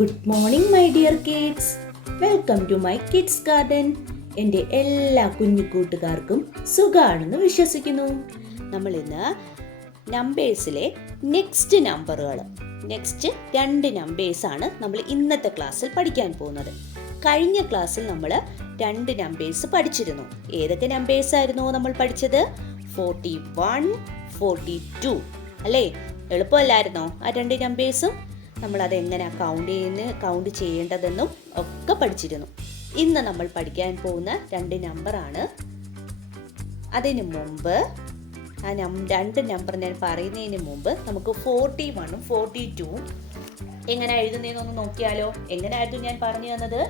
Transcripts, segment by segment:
Good morning my dear kids. Welcome to my kids garden. എൻ്റെ എല്ലാ കുഞ്ഞു കൂട്ടുകാർക്കും സുഖമാണെന്ന് വിശ്വസിക്കുന്നു. നമ്മൾ ഇന്ന് നമ്പേഴ്സിലെ നെക്സ്റ്റ് രണ്ട് നമ്പേഴ്സാണ് നമ്മൾ ഇന്നത്തെ ക്ലാസ്സിൽ പഠിക്കാൻ പോകുന്നത്. കഴിഞ്ഞ ക്ലാസ്സിൽ നമ്മൾ രണ്ട് നമ്പേഴ്സ് പഠിച്ചിരുന്നു. ഏതൊക്കെ നമ്പേഴ്സ് ആയിരുന്നു നമ്മൾ പഠിച്ചത്? 41, 42 അല്ലേ? എളുപ്പമല്ലായിരുന്നോ ആ രണ്ട് നമ്പേഴ്സും? നമ്മളത് എങ്ങനെയാണ് കൗണ്ട് ചെയ്യേണ്ടതെന്നും ഒക്കെ പഠിച്ചിരുന്നു. ഇന്ന് നമ്മൾ പഠിക്കാൻ പോകുന്ന രണ്ട് നമ്പറാണ്. അതിന് മുമ്പ് രണ്ട് നമ്പർ ഞാൻ പറയുന്നതിന് മുമ്പ് നമുക്ക് 41ഉം 42ഉം എങ്ങനെ എഴുതുന്നതെന്നൊന്ന് നോക്കിയാലോ. എങ്ങനെയായിരുന്നു ഞാൻ പറഞ്ഞു തന്നത്?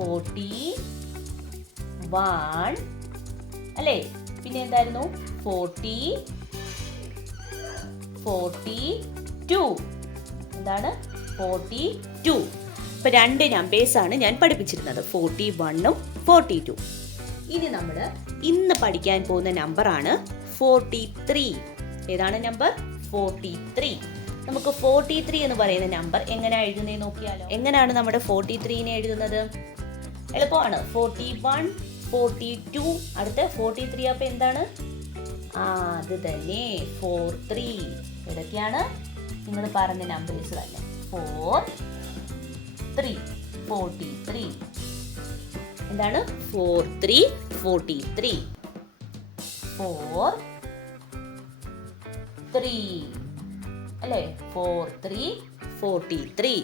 41 അല്ലേ? പിന്നെ എന്തായിരുന്നു? 42 എന്താണ്? 42. ഇപ്പൊ രണ്ട് നമ്പേഴ്സാണ് ഞാൻ പഠിപ്പിച്ചിരുന്നത്, 41ഉം 42. ഇനി നമ്മൾ ഇന്ന് പഠിക്കാൻ പോകുന്ന നമ്പറാണ് 43. ഏതാണ് നമ്പർ? 43. നമുക്ക് 43 എന്ന് പറയുന്ന നമ്പർ എങ്ങനെ എഴുതുന്നതെന്ന് നോക്കിയാലോ. എങ്ങനെയാണ് നമ്മുടെ 43നെ എഴുതുന്നത്? എളുപ്പമാണ്. 41, 42, അടുത്ത 43. അപ്പൊ എന്താണ്? അത് തന്നെ, 43. ഏതൊക്കെയാണ്? നിങ്ങൾ പറഞ്ഞ നമ്പേഴ്സ് തന്നെ. 43. എന്താണ്? 43, 43. 43 അല്ലേ? 43, 43.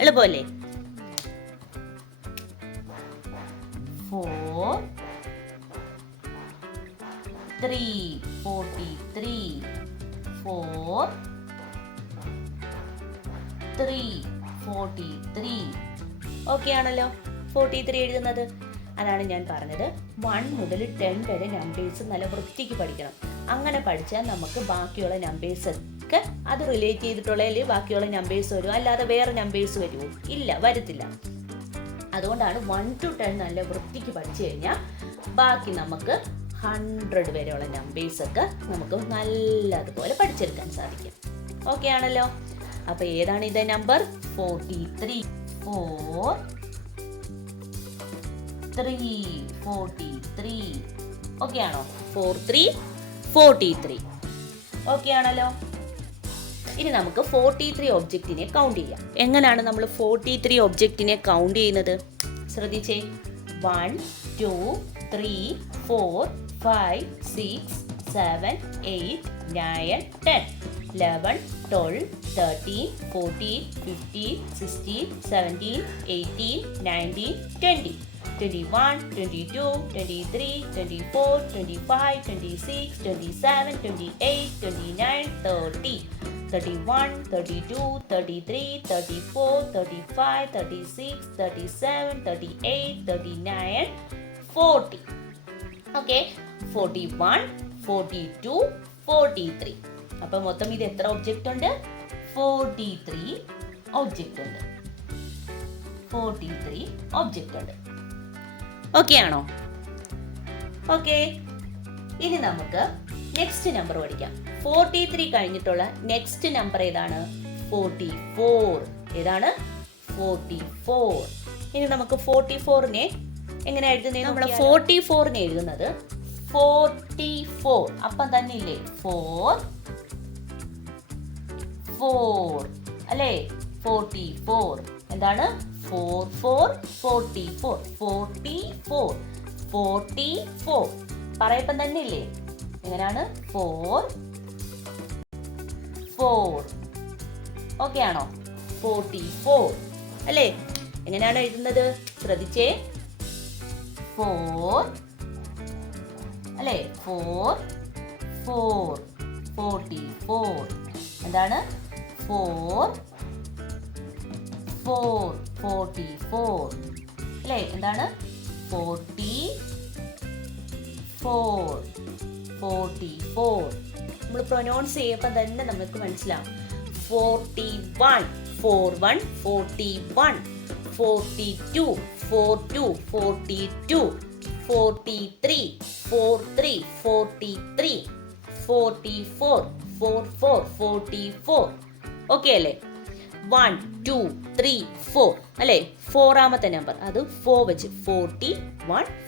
എളുപ്പമല്ലേ? 43, 43. 43. ഓക്കെ ആണല്ലോ 43 എഴുതുന്നത്? അതാണ് ഞാൻ പറഞ്ഞത്. 1 മുതൽ 10 വരെ നമ്പേഴ്സ് നല്ല വൃത്തിക്ക് പഠിക്കണം. അങ്ങനെ പഠിച്ചാൽ നമുക്ക് ബാക്കിയുള്ള നമ്പേഴ്സ് ഒക്കെ അത് റിലേറ്റ് ചെയ്തിട്ടുള്ളതിൽ ബാക്കിയുള്ള നമ്പേഴ്സ് വരും. അല്ലാതെ വേറെ നമ്പേഴ്സ് വരുമോ? ഇല്ല, വരത്തില്ല. അതുകൊണ്ടാണ് 1 to 10 നല്ല വൃത്തിക്ക് പഠിച്ചു കഴിഞ്ഞാൽ ബാക്കി നമുക്ക് 100 വരെയുള്ള നമ്പേഴ്സ് ഒക്കെ നമുക്ക് നല്ലതുപോലെ പഠിച്ചെടുക്കാൻ സാധിക്കും. ഓക്കെ ആണല്ലോ? അപ്പൊ ഏതാണ് ഇത് നമ്പർ? 43. 43. ഓക്കെ ആണോ? 43, 43. ഓക്കെ ആണല്ലോ? ഇനി നമുക്ക് 43 ഒബ്ജക്റ്റിനെ കൗണ്ട് ചെയ്യാം. എങ്ങനെയാണ് നമ്മൾ 43 ഒബ്ജക്റ്റിനെ കൗണ്ട് ചെയ്യുന്നത്? ശ്രദ്ധിച്ചേ. 1, 2, 3, 4, 5, 6, 7, 8, 9, 10, 11, 12, 13, 14, 15, 16, 17, 18, 19, 20, 21, 22, 23, 24, 25, 26, 27, 28, 29, 30, 31, 32, 33, 34, 35, 36, 37, 38, 39, 40. ഓക്കെ, 41, 42, 43. അപ്പൊ മൊത്തം ഇത് എത്ര ഒബ്ജക്റ്റ് ഉണ്ട്? 43 ഒബ്ജക്റ്റ് ഉണ്ട്. 43 ഒബ്ജക്റ്റ് ഉണ്ട്. ഓക്കെ ആണോ? ഓക്കെ. ഇനി നമുക്ക് നെക്സ്റ്റ് നമ്പർ പഠിക്കാം. 43 കഴിഞ്ഞിട്ടുള്ള നെക്സ്റ്റ് നമ്പർ ഏതാണ്? 44. ഏതാണ്? 44. ഇനി നമുക്ക് 44നെ എങ്ങനെ എഴുതുന്നത്? നമ്മൾ 44നെ എഴുതുന്നത് 44. അപ്പം തന്നെ ഇല്ലേ? 4 അല്ലേ? 44. എന്താണ്? 4, 4, 44. 44. 44. പറയപ്പം തന്നെ ഇല്ലേ? എങ്ങനെയാണ്? 4. ഓക്കെ ആണോ? 44 അല്ലേ? എങ്ങനെയാണ് എഴുതുന്നത്? ശ്രദ്ധിച്ചേ. 4 അല്ലേ? 4, 44. എന്താണ്? 4, 44 അല്ലേ? എന്താണ്? 44. നമ്മൾ പ്രൊനൗൺസ് ചെയ്യുമ്പോൾ തന്നെ നമുക്ക് മനസ്സിലാവും. 41, 41, 41, 42, 42, 42, 43, 43, 43, 44, 44, 44. ഓക്കെ അല്ലേ? 1 2 3 4 അല്ലേ, 4ാമത്തെ നമ്പർ അത് 4 വെച്ച് 41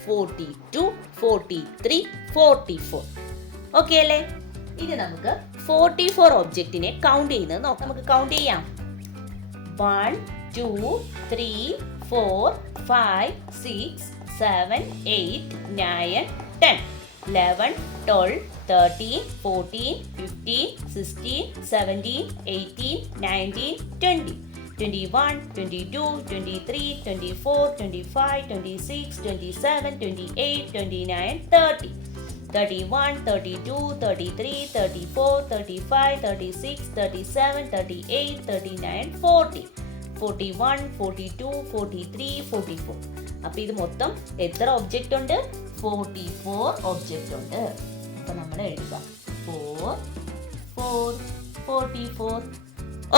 42 43 44. ഓക്കെ അല്ലേ? ഇനി നമുക്ക് 44 ഒബ്ജക്റ്റിനെ കൗണ്ട് ചെയ്യുന്നത് നോക്കാം. നമുക്ക് കൗണ്ട് ചെയ്യാം. 1 2 3 4 5 6 7 8 9 10 11 12 13 14 15 16 17 18 19 20 21 22 23 24 25 26 27 28 29 30 31 32 33 34 35 36 37 38 39 40 41 42 43 44. അപ്പോൾ ഇത് മൊത്തം എത്ര ഒബ്ജക്റ്റ് ഉണ്ട്? 44 ഒബ്ജക്റ്റ് ഉണ്ട്. അപ്പോൾ നമ്മൾ എഴുതുക 4 4 44.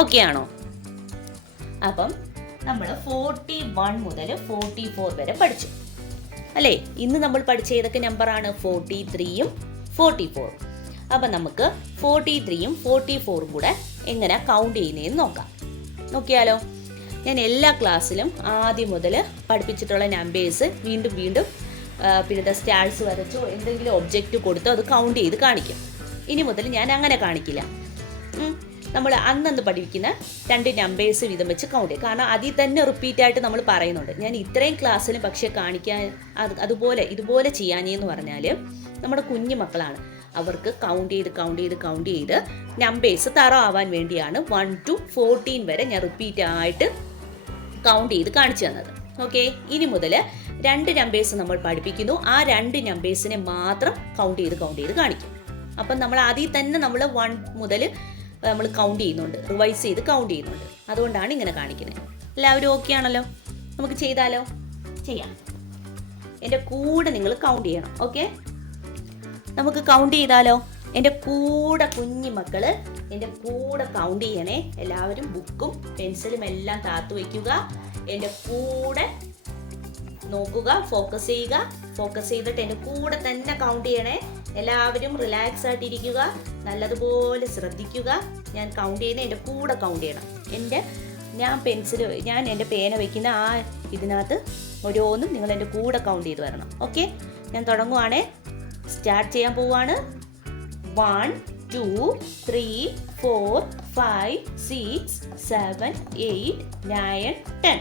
ഓക്കെ ആണോ? അപ്പം നമ്മൾ 41 മുതൽ 44 വരെ പഠിച്ചു അല്ലേ? ഇന്ന് നമ്മൾ പഠിച്ച ഏതൊക്കെ നമ്പറാണ്? 43യും 44. അപ്പം നമുക്ക് 43യും 44ഉം കൂടെ എങ്ങനെ കൗണ്ട് ചെയ്യുന്നതെന്ന് നോക്കാം. നോക്കിയാലോ? ഞാൻ എല്ലാ ക്ലാസ്സിലും ആദ്യം മുതൽ പഠിപ്പിച്ചിട്ടുള്ള നമ്പേഴ്സ് വീണ്ടും പിന്നെ സ്റ്റാർസ് വരച്ചോ എന്തെങ്കിലും ഒബ്ജക്റ്റ് കൊടുത്തോ അത് കൗണ്ട് ചെയ്ത് കാണിക്കും. ഇനി മുതൽ ഞാൻ അങ്ങനെ കാണിക്കില്ല. നമ്മൾ അന്നന്ന് പഠിപ്പിക്കുന്ന 2 നമ്പേഴ്സ് വീതം വെച്ച് കൗണ്ട് ചെയ്യും. കാരണം അതിൽ തന്നെ റിപ്പീറ്റായിട്ട് നമ്മൾ പറയുന്നുണ്ട്. ഞാൻ ഇത്രയും ക്ലാസ്സിലും പക്ഷേ കാണിക്കാൻ ഇതുപോലെ ചെയ്യാനേന്ന് പറഞ്ഞാൽ നമ്മുടെ കുഞ്ഞു മക്കളാണ്. അവർക്ക് കൗണ്ട് ചെയ്ത് നമ്പേഴ്സ് തറവാൻ വേണ്ടിയാണ് 1 to 14 വരെ ഞാൻ റിപ്പീറ്റായിട്ട് കൗണ്ട് ചെയ്ത് കാണിച്ചു തന്നത്. ഓക്കെ, ഇനി മുതൽ 2 നമ്പേഴ്സ് നമ്മൾ പഠിപ്പിക്കുന്നു. ആ 2 നമ്പേഴ്സിനെ മാത്രം കൗണ്ട് ചെയ്ത് കാണിക്കും. അപ്പം നമ്മൾ ആദ്യം തന്നെ നമ്മൾ 1 മുതൽ നമ്മൾ കൗണ്ട് ചെയ്യുന്നുണ്ട്, റിവൈസ് ചെയ്ത് കൗണ്ട് ചെയ്യുന്നുണ്ട്. അതുകൊണ്ടാണ് ഇങ്ങനെ കാണിക്കുന്നത്. എല്ലാവരും ഓക്കെ ആണല്ലോ? നമുക്ക് ചെയ്താലോ? ചെയ്യാം. എൻ്റെ കൂടെ നിങ്ങൾ കൗണ്ട് ചെയ്യണം. ഓക്കെ, നമുക്ക് കൗണ്ട് ചെയ്താലോ? എൻ്റെ കൂടെ കുഞ്ഞു മക്കള് എൻ്റെ കൂടെ കൗണ്ട് ചെയ്യണേ. എല്ലാവരും ബുക്കും പെൻസിലും എല്ലാം താത്തു വയ്ക്കുക. എൻ്റെ കൂടെ നോക്കുക, ഫോക്കസ് ചെയ്തിട്ട് എൻ്റെ കൂടെ തന്നെ കൗണ്ട് ചെയ്യണേ. എല്ലാവരും റിലാക്സ് ആയിട്ടിരിക്കുക, നല്ലതുപോലെ ശ്രദ്ധിക്കുക. ഞാൻ കൗണ്ട് ചെയ്യുന്ന എൻ്റെ കൂടെ കൗണ്ട് ചെയ്യണം. ഞാൻ എൻ്റെ പേന വയ്ക്കുന്ന ആ ഇതിനകത്ത് ഓരോന്നും നിങ്ങൾ എൻ്റെ കൂടെ കൗണ്ട് ചെയ്ത് വരണം. ഓക്കെ, ഞാൻ തുടങ്ങുവാണേ. സ്റ്റാർട്ട് ചെയ്യാൻ പോവാണ്. 1 2 3 4 5 6 7 8 9 10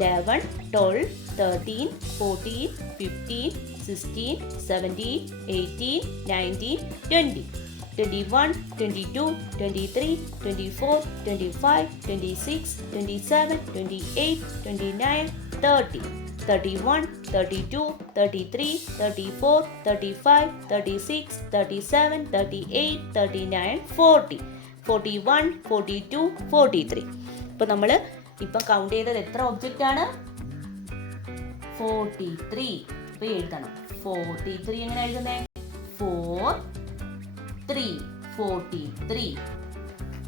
11 12 13 14 15 16 17 18 19 20 21 22 23 24 25 26 27 28 29 30 31 32 33 34 35 36 37 38 39 40 41 42 43. ഇപ്പോൾ നമ്മൾ ഇപ്പം കൗണ്ട് ചെയ്തത് എത്ര ഒബ്ജക്റ്റ് ആണ്? 43. ഇപ്പോൾ എഴുതണം 43. എങ്ങനെ എഴുതുന്നേ? 4 3 43.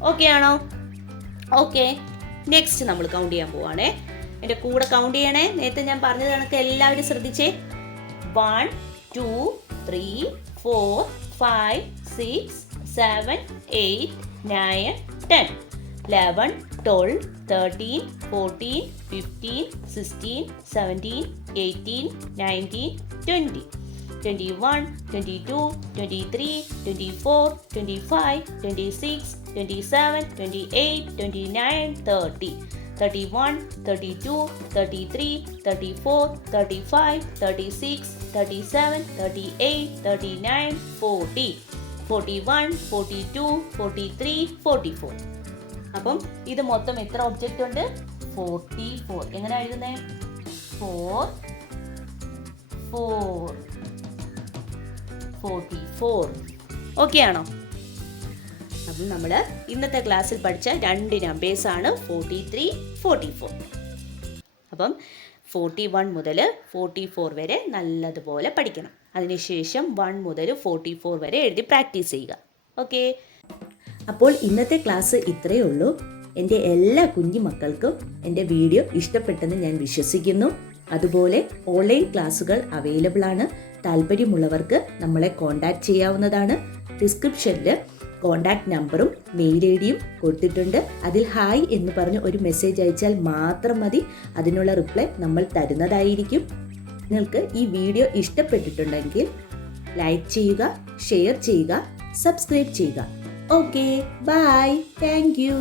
ഓക്കെ ആണോ? ഓക്കെ, നെക്സ്റ്റ് നമ്മൾ കൗണ്ട് ചെയ്യാൻ പോവാണേ. എൻ്റെ കൂടെ കൗണ്ട് ചെയ്യണേ. നേരത്തെ ഞാൻ പറഞ്ഞത് കണക്ക് എല്ലാവരും ശ്രദ്ധിച്ചേ. 1 2 3 4 5 6 7 8 9 10 11 12 13 14 15 16 17 18 19 20 21 22 23 24 25 26 27 28 29 30 31 32 33 34 35 36 37 38 39 40 41 42 43 44. അപ്പം ഇത് മൊത്തം എത്ര ഒബ്ജക്റ്റ് ഉണ്ട്? 44. എങ്ങനെ എഴുതുന്നേ? 4 4 44. ഓക്കെ ആണോ? അപ്പം നമ്മൾ ഇന്നത്തെ ക്ലാസ്സിൽ പഠിച്ച 2 നമ്പേഴ്സാണ് 43 44. അപ്പം 41 മുതൽ 44 വരെ നല്ലതുപോലെ പഠിക്കണം. അതിനുശേഷം 1 മുതൽ 44 വരെ എഴുതി പ്രാക്ടീസ് ചെയ്യുക. ഓക്കെ, അപ്പോൾ ഇന്നത്തെ ക്ലാസ് ഇത്രയേ ഉള്ളൂ. എൻ്റെ എല്ലാ കുഞ്ഞു മക്കൾക്കും എൻ്റെ വീഡിയോ ഇഷ്ടപ്പെട്ടെന്ന് ഞാൻ വിശ്വസിക്കുന്നു. അതുപോലെ ഓൺലൈൻ ക്ലാസ്സുകൾ അവൈലബിൾ ആണ്. താല്പര്യമുള്ളവർക്ക് നമ്മളെ കോൺടാക്റ്റ് ചെയ്യാവുന്നതാണ്. ഡിസ്ക്രിപ്ഷനിൽ കോൺടാക്ട് നമ്പറും മെയിൽ ഐ ഡിയും കൊടുത്തിട്ടുണ്ട്. അതിൽ ഹായ് എന്ന് പറഞ്ഞ് ഒരു മെസ്സേജ് അയച്ചാൽ മാത്രം മതി. അതിനുള്ള റിപ്ലൈ നമ്മൾ തരുന്നതായിരിക്കും. നിങ്ങൾക്ക് ഈ വീഡിയോ ഇഷ്ടപ്പെട്ടിട്ടുണ്ടെങ്കിൽ ലൈക്ക് ചെയ്യുക, ഷെയർ ചെയ്യുക, സബ്സ്ക്രൈബ് ചെയ്യുക. Okay, bye, thank U.